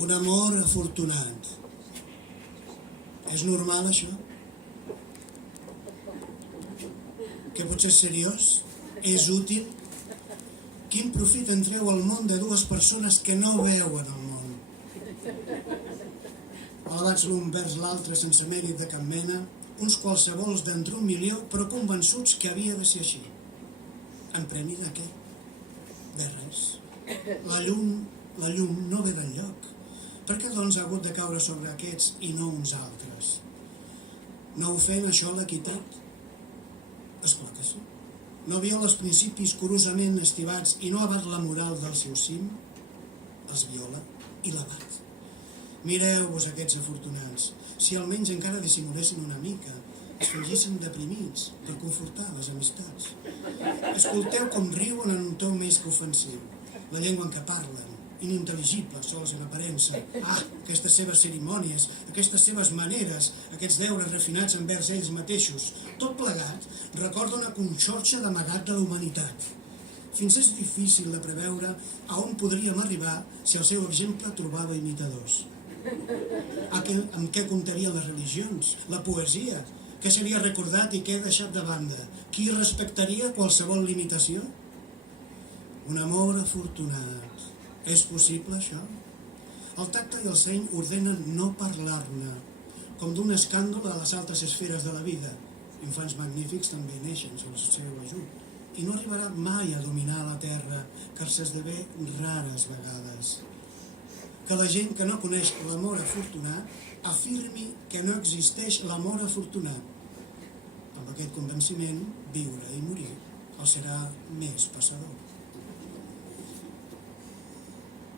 Un amor afortunat. És normal, això? Que potser és seriós? És útil? Quin profit en treu al món de dues persones que no veuen el món? Elevats l'un vers l'altre sense mèrit de cap mena, uns qualsevols d'entre 1 milió, però convençuts que havia de ser així. En premi de què? De res. La llum no ve d'enlloc. Per què doncs ha hagut de caure sobre aquests i no uns altres? No ofèn això l'equitat? Esclar que sí. No viola els principis curosament estivats i no abat la moral del seu cim? Els viola i l'abat. Mireu-vos aquests afortunats. Si almenys encara dissimulessin una mica, es fingissin deprimits per confortar les amistats. Escolteu com riuen en un to més que ofensiu. La llengua en què parlen, inintel·ligible, sols en aparença. Aquestes seves cerimònies, aquestes seves maneres, aquests deures refinats envers ells mateixos, tot plegat recorda una conxorxa d'amagat de la humanitat. Fins és difícil de preveure a on podríem arribar si el seu exemple trobava imitadors. Amb què comptarien les religions, la poesia, què seria recordat i què deixat de banda? Qui respectaria qualsevol limitació? Un amor afortunat. És possible, això? El tacte i el seny ordenen no parlar-ne, com d'un escàndol a les altres esferes de la vida. Infants magnífics també neixen sense el seu ajut, i no arribarà mai a dominar la terra, car s'esdevé rares vegades. Que la gent que no coneix l'amor afortunat afirmi que no existeix l'amor afortunat. Amb aquest convenciment, viure i morir els serà més passador.